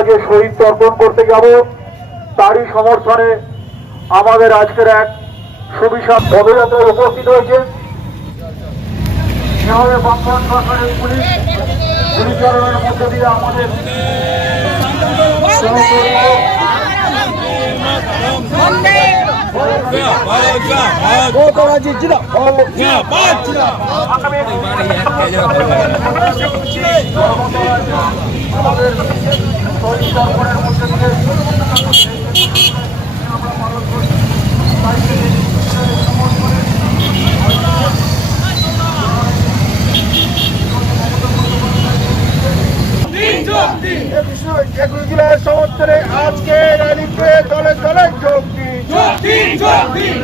আমরা যে শহীদ তর্পণ করতে যাব তারই সমর্থনে আমাদের আজকের এক সুবিশাল পদযাত্রায় উপস্থিত হয়েছে যেভাবে বামফ্রন্ট সরকারের পুলিশের মধ্যে দিয়ে আমাদের সমর্থনে আজকে র্যালিতে দলে দলে যোগ দিন।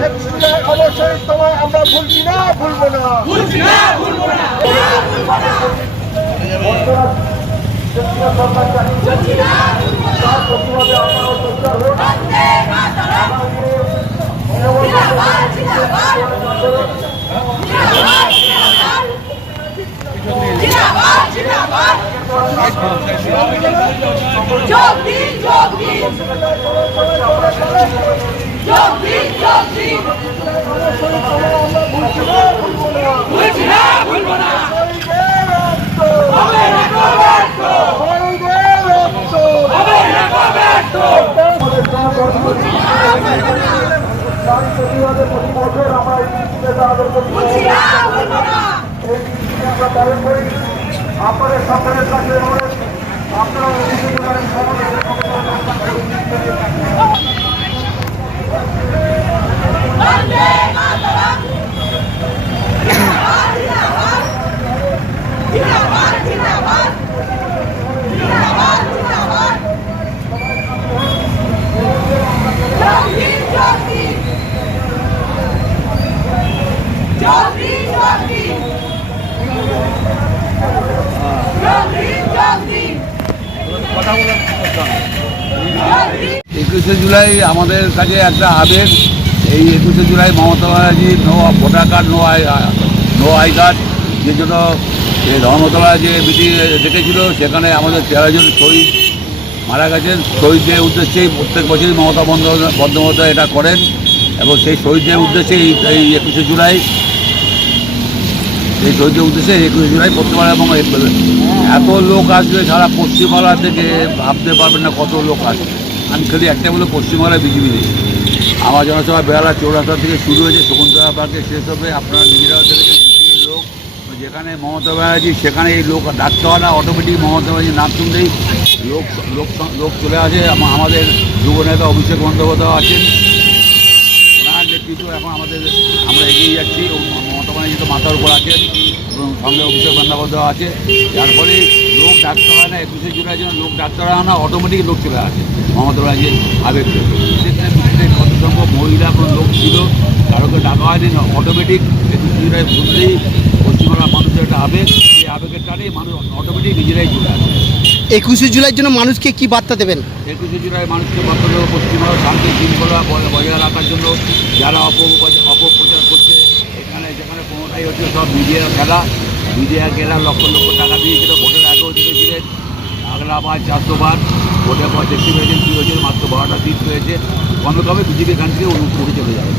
অবশ্যই তোমার আমরা ভুলছি না, ভুলবো না। আপনাদের সকলের কাছে আপনারা একুশে জুলাই আমাদের কাছে একটা আবেগ। এই 21শে July Mamata Banerjee voter card no I card যে জন্য ধর্মতলা যে মিটিং ডেকেছিল সেখানে আমাদের 13 জন শহীদ মারা গেছেন। শহীদদের উদ্দেশ্যেই প্রত্যেক বছরই মমতা বন্দ্যোপাধ্যায় এটা করেন এবং সেই শহীদদের উদ্দেশ্যে এই 21শে জুলাই এই শহীদের উদ্দেশ্যে 21শে জুলাই করতে পারে এবং এত লোক আসবে সারা পশ্চিমবাংলা থেকে ভাবতে পারবেন না কত লোক আসবে। আমি খালি একটা বলে পশ্চিমবাংলায় বিজেপি নেই। আমার জনসভা বেহালা চৌরাস্তা থেকে শুরু হয়েছে, শকুন্তলা পার্কে শেষ হবে। আপনারা নিজেরাও দেখেছেন লোক যেখানে মমতা ব্যানার্জি সেখানে এই লোক ডাকতে হয় না, অটোমেটিক মমতা ব্যানার্জির নাম শুনলেই লোক লোক লোক চলে আসে। আমাদের যুবনেতা অভিষেক বন্দ্যোপাধ্যায় আছেন, ওনার নেতৃত্ব এখন আমরা এগিয়ে যাচ্ছি। মমতা ব্যানার্জি তো মাথার উপর আছেন এবং সঙ্গে অভিষেক বন্দ্যোপাধ্যায় আছে, যার ফলে লোক ডাকতে হয় না। 21শে জুলাই জন্য লোক ডাকতে হয় না, অটোমেটিক লোক চলে আসে মমতা ব্যানার্জির আবেগ। সেক্ষেত্রে কত সংখ্যক মহিলা কোনো লোক ছিল কারোকে ডাকা হয়নি, অটোমেটিক 21শে জুলাই শুনলেই পশ্চিমবাংলার মানুষের একটা আবেগ, সেই আবেগের টানে মানুষ অটোমেটিক নিজেরাই চলে আসে। 21শে জুলাইয়ের জন্য মানুষকে কি বার্তা দেবেন? 21শে জুলাই মানুষকে বার্তা দেবো পশ্চিমবঙ্গ শান্তি শৃঙ্খলা বজায় রাখার জন্য যারা অপপ্রচার করছে। যেখানে কোনোটাই হচ্ছে সব মিডিয়ার খেলা লক্ষ লক্ষ টাকা দিয়েছিল। ভোটের আগেও দেখেছিলেন আগলাবাদ 400 বার, ভোটের পর দেখতে পেয়েছেন কী হয়েছে, মাত্র 12টা সিট হয়েছে। কমে বিজেপি এখান থেকে উঠে চলে যাবে।